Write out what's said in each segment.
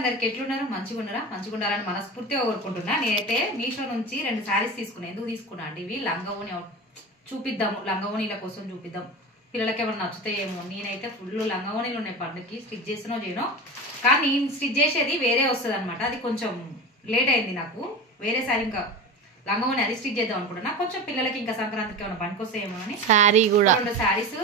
అందరికి ఎట్లున్నారు? మంచిగా ఉన్నారా? మంచిగా ఉండాలని మనస్ఫూర్తిగా కోరుకుంటున్నా. నేనైతే మీషో నుంచి 2 శారీస్ తీసుకున్నా. ఎందుకు తీసుకున్నా అంటే ఇవి లంగావోని చూపిద్దాము, లంగావోనీల కోసం చూపిద్దాం, పిల్లలకి ఏమైనా నచ్చుతాయేమో. నేనైతే ఫుల్ లంగావోనీలు ఉన్నాయి పండుగకి, స్టిచ్ చేసినో చేయనో, కానీ నేను స్టిచ్ చేసేది వేరే వస్తుంది అనమాట. అది కొంచెం లేట్ అయింది నాకు. వేరే శారీ ఇంకా లంగావోని అది స్టిచ్ చేద్దాం అనుకుంటున్నా. కొంచెం పిల్లలకి ఇంకా సంక్రాంతికి ఏమైనా పనికొస్తాయేమో అని శారీ కూడా 2 శారీస్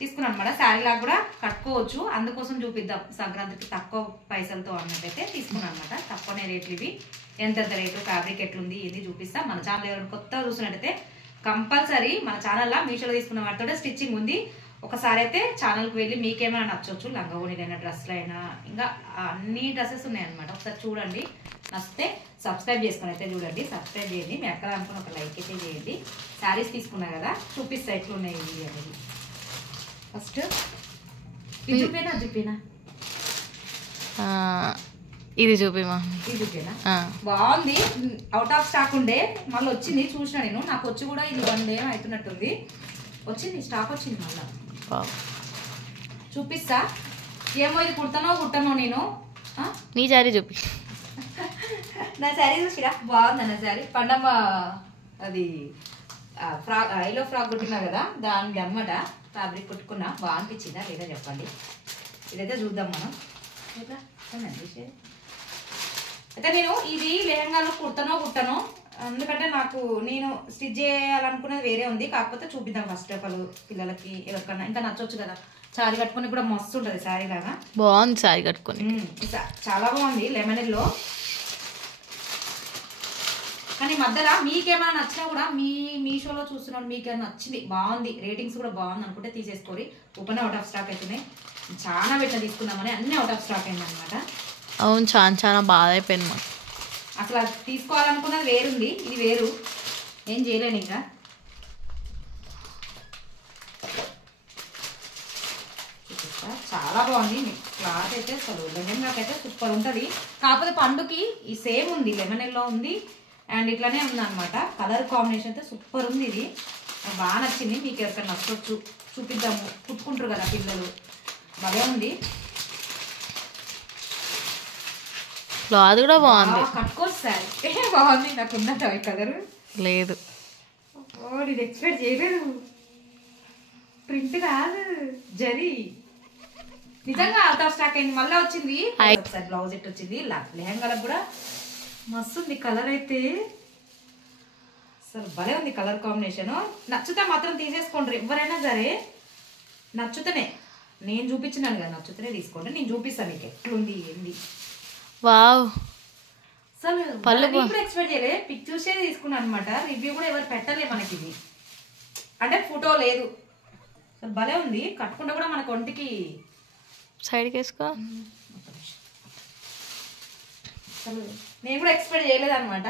తీసుకున్నాను అనమాట. శారీ లాగా కూడా కట్టుకోవచ్చు, అందుకోసం చూపిద్దాం సంక్రాంతికి తక్కువ పైసలతో అన్నట్టయితే తీసుకున్నాను అనమాట. తక్కువనే రేట్లు ఇవి. ఎంతెంత రేటు, ఫ్యాబ్రిక్ ఎట్లుంది ఇది చూపిస్తా. మన ఛానల్ ఎవరైనా కొత్తగా చూసినట్టయితే కంపల్సరీ మన ఛానల్లో మీషోలో తీసుకున్న వాటితో స్టిచ్చింగ్ ఉంది. ఒకసారి అయితే ఛానల్కి వెళ్ళి మీకేమైనా నచ్చవచ్చు, లంగావోనీలైనా డ్రెస్లు అయినా ఇంకా అన్ని డ్రెస్సెస్ ఉన్నాయన్నమాట. ఒకసారి చూడండి, నచ్చితే సబ్స్క్రైబ్ చేసుకుని అయితే చూడండి. సబ్స్క్రైబ్ చేయండి, మీ ఎక్కడ అనుకుని ఒక లైక్ అయితే చేయండి. శారీస్ తీసుకున్నా కదా, చూపిస్తా ఎట్లున్నాయి ఇవి అనేది. ఫస్ట్ ఇది చూపేనా ఇది చూపిమా, ఇది చూపేనా? బాగుంది. అవుట్ ఆఫ్ స్టాక్ ఉండే, మళ్ళీ వచ్చింది. చూసిన నేను, నాకు వచ్చి కూడా ఇది 1 day అవుతున్నట్టుంది. వచ్చింది, స్టాక్ వచ్చింది మళ్ళీ. చూపిస్తా. ఏమో ఇది కుట్టనో నేను. నీ శారీ చూపి. నా శారీ చూసిరా, బాగుంది నా శారీ. పండమ్మ అది ఫ్రాక్, ఐలో ఫ్రాక్ కుట్టినా కదా, దానికి అన్నమాట ఫ్యాబ్రిక్ కుట్టుకున్నా. బాగా అనిపించిందా లేదా చెప్పండి. ఇదైతే చూద్దాం మనం. అయితే నేను ఇది లెహంగాలో కుట్టను, ఎందుకంటే నాకు నేను స్టిచ్ చేయాలనుకున్నది వేరే ఉంది. కాకపోతే చూపిద్దాం ఫస్ట్ ఆఫ్ ఆల్ పిల్లలకి ఎవరికన్నా ఇంకా నచ్చవచ్చు కదా. శారీ కట్టుకుని కూడా మస్తు ఉంటుంది, శారీ లాగా బాగుంది. శారీ కట్టుకుని చాలా బాగుంది లెమనెల్లో. కానీ మధ్యలో మీకేమైనా నచ్చినా కూడా మీషోలో చూస్తున్నాడు, మీకేమైనా నచ్చింది బాగుంది, రేటింగ్స్ కూడా బాగుంది అనుకుంటే తీసేసుకోరి. ఓపెన్ అవుట్ ఆఫ్ స్టాక్ అవుతున్నాయి. చాలా పెట్టిన తీసుకుందామని అన్ని అవుట్ ఆఫ్ స్టాక్ అయింది అనమాట. అవును, చాలా బాధ అయిపోయింది మాకు. అసలు అది తీసుకోవాలనుకున్నది వేరుంది, ఇది వేరు. ఏం చేయలేను ఇంకా. చాలా బాగుంది క్లాత్ అయితే, అసలు లెహంగాకైతే సూపర్ ఉంటుంది. కాకపోతే పండుకి ఈ సేమ్ ఉంది, లెమన్ ఎల్లో ఉంది అండ్ ఇట్లానే ఉంది అనమాట. కలర్ కాంబినేషన్ అయితే సూపర్ ఉంది. ఇది బాగా నచ్చింది. మీకు ఎవరికైనా నచ్చవచ్చు, చూపిద్దాము. కుట్టుకుంటారు కదా పిల్లలు, బాగా ఉంది. క్లాత్ కూడా బాగుంది, కట్టుకోవచ్చు సార్. బాగుంది. నాకు ఉన్నట్టు అవి కలర్ లేదు. నేను ఎక్స్పెక్ట్ చేయలేదు. ప్రింట్ కాదు, జరీ నిజంగా అవుట్ ఆఫ్ స్టాక్ అయింది. మళ్ళీ వచ్చింది బ్లౌజ్ ఎట్ వచ్చింది. లెహంగాలకు కూడా మస్తు ఉంది కలర్ అయితే, అసలు భలే ఉంది కలర్ కాంబినేషన్. నచ్చితే మాత్రం తీసేసుకోండి ఎవరైనా సరే. నచ్చుతనే నేను చూపించినాను కదా, నచ్చుతనే తీసుకోండి. నేను చూపిస్తాను మీకు ఎట్లుంది ఏంది. వావ్, అసలు ఇప్పుడు ఎక్స్పెక్ట్ చేయలే. పిక్ చూసే తీసుకున్నాను అనమాట. రివ్యూ కూడా ఎవరు పెట్టలే మనకి. ఇది అంటే ఫోటో లేదు. అసలు భలే ఉంది. కట్టుకుంటే కూడా మనకు ఒంటికి సైడ్కి వేసుకో. అసలు నేను కూడా ఎక్స్పెక్ట్ చేయలేదు అనమాట.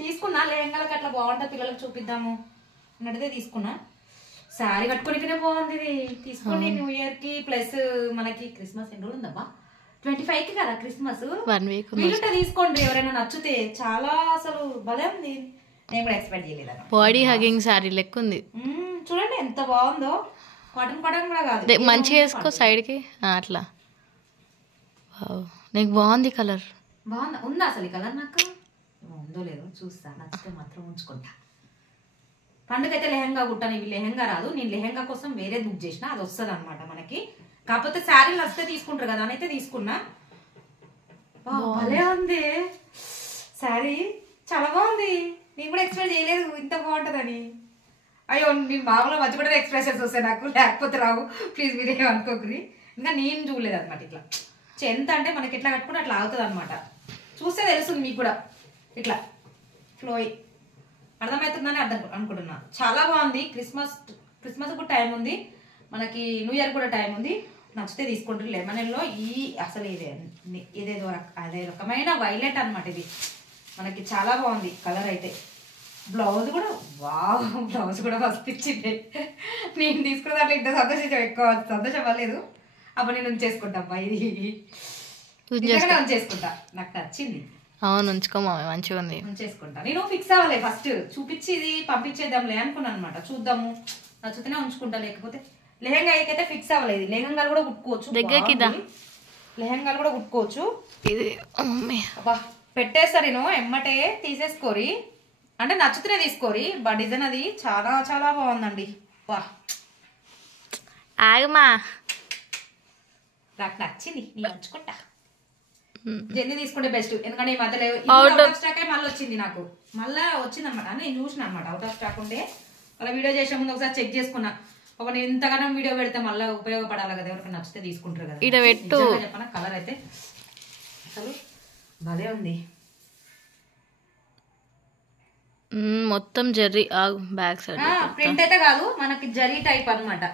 తీసుకున్నా లెహంగాలకు అట్లా బాగుంటుంది, పిల్లలకు చూపిద్దాము అన్నట్టుదే తీసుకున్నా. శారీ కట్టుకోనికనే బాగుంది ఇది. తీసుకోండి న్యూ ఇయర్ కి, ప్లస్ మనకి క్రిస్మస్ ఎన్ని రోజులు ఉందబ్బా, 25కి కదా క్రిస్మస్. 1 week వీలుంటే తీసుకోండి ఎవరైనా నచ్చితే. చాలా అసలు భలే ఉంది. నేను కూడా ఎక్స్పెక్ట్ చేయలేదు అన్నమాట. బాడీ హగింగ్ శారీ లెక్క ఉంది. చూడండి ఎంత బాగుందో. కాటన్ కూడా కాదు, మంచిగా వేసుకో సైడ్కి అట్లా. నీకు బాగుంది కలర్. బాగుందా? ఉందా అసలు ఈ కలర్? నాకు ఉందో లేదో చూస్తా, నచ్చితే మాత్రం ఉంచుకుంటా. పండుగైతే లెహంగా కుట్టాను. ఇవి లెహంగా రాదు, నేను లెహంగా కోసం వేరే బుక్ చేసిన, అది వస్తుంది అనమాట మనకి. కాకపోతే శారీలు వస్తే తీసుకుంటారు కదా అని అయితే తీసుకున్నా. భలే ఉంది శారీ, చాలా బాగుంది. నేను కూడా ఎక్స్పెక్ట్ చేయలేదు ఇంత బాగుంటుందని. అయ్యో, నేను మామూలుగా మంచి కూడా ఎక్స్ప్రెషన్స్ వస్తాయి నాకు, లేకపోతే రావు. ప్లీజ్ మీరేం అనుకోకరి. ఇంకా నేను చూడలేదు అనమాట. ఇట్లా ఎంత అంటే మనకి ఎట్లా కట్టుకుంటే అట్లా అవుతుంది అనమాట. చూస్తే తెలుస్తుంది మీకు కూడా. ఇట్లా ఫ్లోయి అర్థమవుతుందని అనుకుంటున్నా. చాలా బాగుంది. క్రిస్మస్ కూడా టైం ఉంది మనకి, న్యూ ఇయర్ కూడా టైం ఉంది. నచ్చితే తీసుకుంటారు. లెమనెల్లో ఈ అసలు ఇదేదో అదే రకమైన వైలెట్ అనమాట. ఇది మనకి చాలా బాగుంది కలర్ అయితే. బ్లౌజ్ కూడా బ్లౌజ్ కూడా ఫస్ట్ ఇచ్చింది. నేను తీసుకున్న దాంట్లో ఇంత సంతోషం, ఎక్కువ సంతోషం అవ్వలేదు. అప్పుడు నేను ఉంచేసుకుంటా అబ్బా, ఇది ఉంచేసుకుంటా. నాకు నచ్చింది. అవును, ఉంచుకోమా, మంచిగా ఉంది. ఉంచేసుకుంటా. నేను ఫిక్స్ అవ్వలే, ఫస్ట్ చూపించి ఇది పంపించేద్దాంలే అనుకున్నాను అనమాట. చూద్దాము, నచ్చితేనే ఉంచుకుంటా, లేకపోతే లెహంగా అయితే ఫిక్స్ అవ్వలేదు. లెహంగాలు కూడా కుట్టుకోవచ్చు. దగ్గరికి లెహంగాలు కూడా కుట్టుకోవచ్చు. ఇది మమ్మీ అబ్బా పెట్టేస్తా నేను ఎమ్మటే తీసేసుకోరి, అంటే నచ్చుతూనే తీసుకోరి. డిజైన్ అది చాలా చాలా బాగుందండి. వా ఆగమా నాకు నచ్చింది, నేను ఉంచుకుంటా. జల్దీ తీసుకుంటే బెస్ట్, ఎందుకంటే ఈ మధ్యలో Out అవుట్ ఆఫ్ స్టాక్ మళ్ళీ వచ్చింది, నాకు మళ్ళీ వచ్చింది అనమాట. నేను చూసిన అనమాట అవుట్ ఆఫ్ స్టాక్ ఉంటే అలా వీడియో చేసే ముందు ఒకసారి చెక్ చేసుకున్నా. ఒక నేను ఇంతగానో వీడియో పెడితే మళ్ళీ ఉపయోగపడాలి కదా, ఎవరికి నచ్చితే తీసుకుంటారు కదా. ఈడ పెట్టు. చెప్పనా కలర్ అయితే అసలు భలే ఉంది. మొత్తం జర్రీ బ్యాక్ సైడ్ ప్రింట్ అయితే కాదు, మనకి జరీ టైప్ అన్నమాట.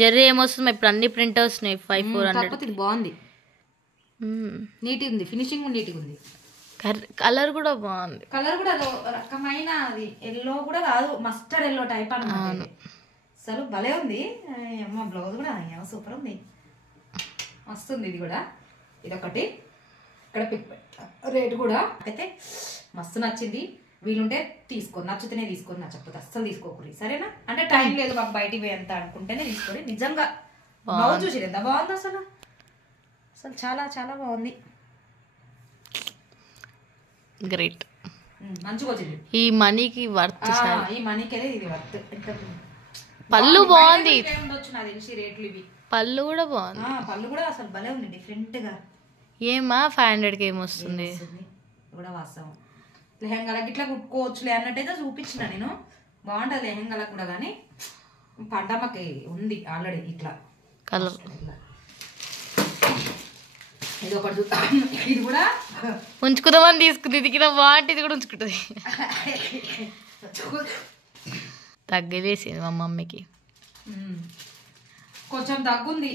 జర్రీ ఏమొస్తుంది ఇప్పుడు అన్ని ప్రింట్ వస్తున్నాయి 5400. కాకపోతే ఇది బాగుంది, నీట్గా ఉంది, ఫినిషింగ్ నీట్గా ఉంది. కలర్ కూడా బాగుంది. కలర్ కూడా అదో రకమైన అది ఎల్లో కూడా కాదు, మస్టర్డ్ ఎల్లో టైప్ అన్నమాట. అసలు భలే ఉంది. అమ్మ బ్లౌజ్ కూడా సూపర్ ఉంది, మస్తు ఉంది. ఇది కూడా ఇదొకటి ఇక్కడ పిక్ రేట్ కూడా అయితే మస్తు నచ్చింది. వీలుంటే తీసుకో, నచ్చితేనే తీసుకొని, నచ్చకపోతే అస్సలు తీసుకోకూడదు సరేనా. అంటే టైం లేదు మాకు బయటికి పోయి ఎంత అనుకుంటేనే తీసుకోండి. నిజంగా బ్లౌజ్ చూసి ఎంత బాగుంది అసలు, అసలు చాలా చాలా బాగుంది. గ్రేట్, మంచిగా వచ్చింది. ఈ మనీకి వర్త్. ఈ మనీకి ఇది వర్త్. పళ్ళు బాగుంది, ఉండొచ్చు నాకు తెలిసి రేట్లు ఇవి. పళ్ళు కూడా బాగుంది. పళ్ళు కూడా అసలు భలే ఉంది, డిఫరెంట్ గా. ఏమా 500కి ఏమొస్తుంది కూడా వాస్తవం. లెహంగాలకు ఇట్లా కుట్టుకోవచ్చులే అన్నట్టయితే చూపించిన నేను, బాగుంటుంది లెహంగాలకు కూడా. కానీ పండమ్మకి ఉంది ఆల్రెడీ ఇట్లా కలర్. ఇది ఒకటి ఇది కూడా ఉంచుకుందామని తీసుకుంది, ఇది కింద బాగుంటే ఇది కూడా ఉంచుకుంటుంది. తగ్గవేసింది మా మమ్మీకి, కొంచెం తగ్గుంది.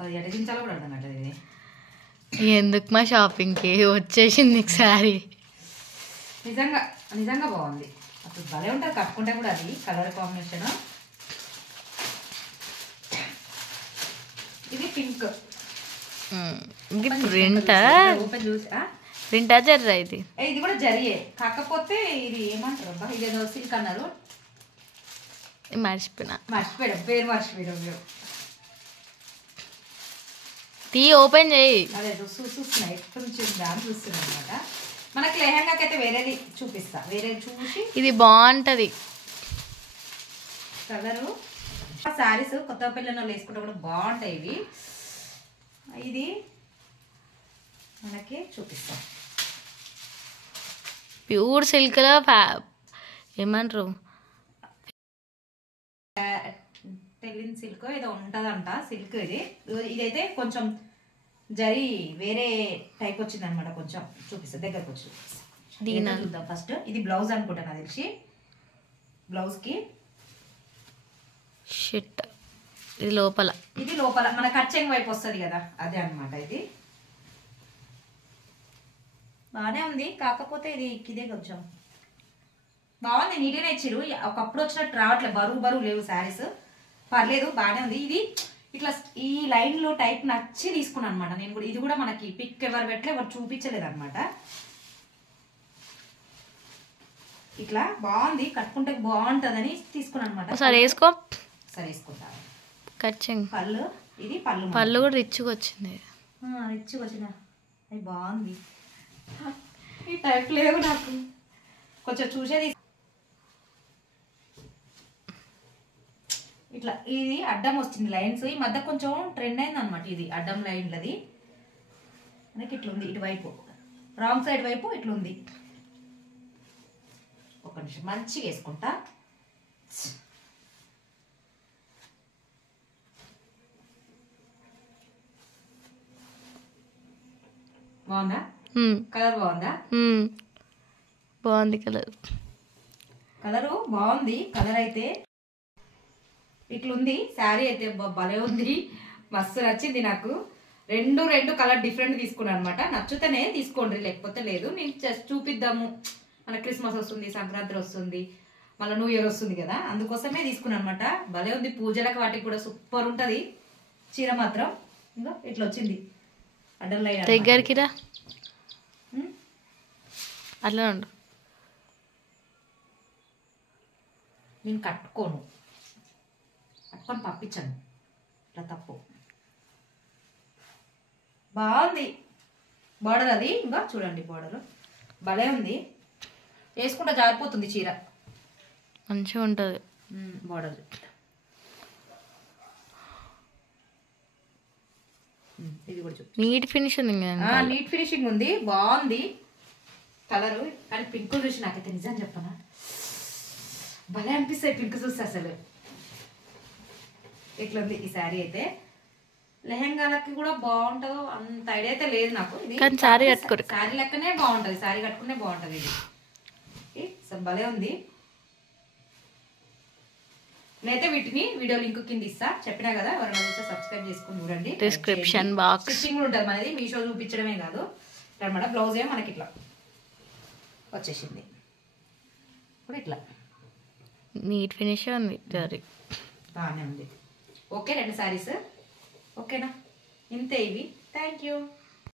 అది ఎడగించాలో కూడా అర్థం కట్టదు. ఇది ఎందుకు మా షాపింగ్కి వచ్చేసింది నీకు శారీ. నిజంగా నిజంగా బాగుంది అసలు, భలే ఉంటుంది కట్టుకుంటే కూడా. అది కలర్ కాంబినేషన్. ఇది పింక్, ఇది ప్రింట్ ఓపెన్ చూసి ప్రింటా జర్రా ఇది. ఇది కూడా జరిగే, కాకపోతే ఇది ఏమంటారు అబ్బా, ఇదేదో సిల్క్ అన్నారు, మర్చిపోయాం పేరు మర్చిపోయాం. తీ ఓపెన్ చేయి. అదే చూస్తున్నా ఎప్పుడు నుంచి ఉందా అని చూస్తున్నా అనమాట. మనకి లెహంగాకి అయితే వేరేది చూపిస్తా, వేరే చూసి. ఇది బాగుంటది కలరు. శారీస్ కొత్త పిల్లలు వేసుకుంటే కూడా బాగుంటాయి ఇవి. ఇది మనకి చూపిస్తాం. ప్యూర్ సిల్క్ లో ఏమంటారు, టెలిన్ సిల్క్ ఏదో ఉంటదంట, సిల్క్ ఇది. ఇదైతే కొంచెం జరీ వేరే టైప్ వచ్చింది అనమాట. కొంచెం చూపిస్తా, దగ్గరకు వచ్చి చూద్దాం ఫస్ట్. ఇది బ్లౌజ్ అనుకుంటా నాకు తెలిసి, బ్లౌజ్ కి షిట్. ఇది లోపల, ఇది లోపల మన కచ్చెంగ్ వైపు వస్తుంది కదా, అదే అనమాట. ఇది బాగానే ఉంది, కాకపోతే ఇది ఇదే కొంచెం బాగుంది, నీట్గానే ఇచ్చిరు. ఒకప్పుడు వచ్చినట్టు రావట్లేదు, బరువు లేవు శారీస్. పర్లేదు, బాగానే ఉంది. ఇది ఇట్లా ఈ లైన్లో టైప్ నచ్చి తీసుకున్నాను అనమాట నేను కూడా. ఇది కూడా మనకి పిక్ ఎవరు పెట్టలే, ఎవరు చూపించలేదు అనమాట. ఇట్లా బాగుంది, కట్టుకుంటే బాగుంటుందని తీసుకున్నాను అనమాట. సరే వేసుకో, సరే వేసుకుంటాను. కచ్చింగ్ పళ్ళు, ఇది పళ్ళు కూడా రిచ్గా వచ్చింది. రిచ్గా వచ్చిన అది బాగుంది. ఈ టైప్ లేవు నాకు, కొంచెం చూసేది. ఇట్లా ఇది అడ్డం వస్తుంది లైన్స్. ఈ మధ్య కొంచెం ట్రెండ్ అయింది అనమాట ఇది అడ్డం లైన్లది. మనకి ఇట్లా ఉంది, ఇటువైపు రాంగ్ సైడ్ వైపు ఇట్లా ఉంది. ఒక నిమిషం మంచిగా వేసుకుంటా. బాగుందా కలర్? బాగుందా? బాగుంది కలర్. కలరు బాగుంది. కలర్ అయితే ఇట్లుంది. శారీ అయితే భలే ఉంది, మస్తు నచ్చింది నాకు. రెండు కలర్ డిఫరెంట్ తీసుకున్నాను అనమాట. నచ్చుతేనే తీసుకోండి, లేకపోతే లేదు. మేము జస్ట్ చూపిద్దాము, మన క్రిస్మస్ వస్తుంది, సంక్రాంతి వస్తుంది, మళ్ళీ న్యూ ఇయర్ వస్తుంది కదా, అందుకోసమే తీసుకున్నాను అనమాట. భలే ఉంది, పూజలకు వాటికి కూడా సూపర్ ఉంటుంది. చీర మాత్రం ఇంకా ఇట్లా వచ్చింది అడ్డం లైన్ దగ్గరికి రా, అట్లా ఉండు. నేను కట్టుకొని పంపించాను, ఇట్లా తప్పు. బాగుంది బార్డర్. అది ఇంకా చూడండి బార్డర్ భలే ఉంది. వేసుకుంటే జారిపోతుంది చీర. మంచిగా ఉంటుంది బార్డర్. ఇది కూడా చూడు. నీట్ ఫినిష్ ఉంది. నీట్ ఫినిషింగ్ ఉంది. బాగుంది కలరు. కానీ పింక్ చూసి నాకైతే నిజం చెప్పనా భలే అనిపిస్తాయి పింక్ చూస్తే. అసలు ఇట్లుంది ఈ శారీ అయితే. లెహంగాలకి కూడా బాగుంటుందో అంత ఐడియా అయితే లేదు నాకు. ఇది శారీ లెక్కనే బాగుంటుంది. శారీ కట్టుకునే బాగుంటుంది ఇది. అసలు భలే ఉంది. నేనైతే వీటిని వీడియో లింక్ కింద ఇస్తా. చెప్పినా కదా, ఎవరైనా చూస్తే సబ్స్క్రైబ్ చేసుకుని చూడండి. డిస్క్రిప్షన్ బాక్స్ స్టిచ్చింగ్ కూడా ఉంటుంది మనది. మీషో చూపించడమే కాదు అనమాట. బ్లౌజ్ ఏమో మనకి ఇట్లా వచ్చేసింది. ఇప్పుడు ఇట్లా నీట్ ఫినిష్ ఉంది. జరీ బాగానే ఉంది. ఓకే 2 శారీస్ ఓకేనా. ఇంతే ఇవి. Thank you.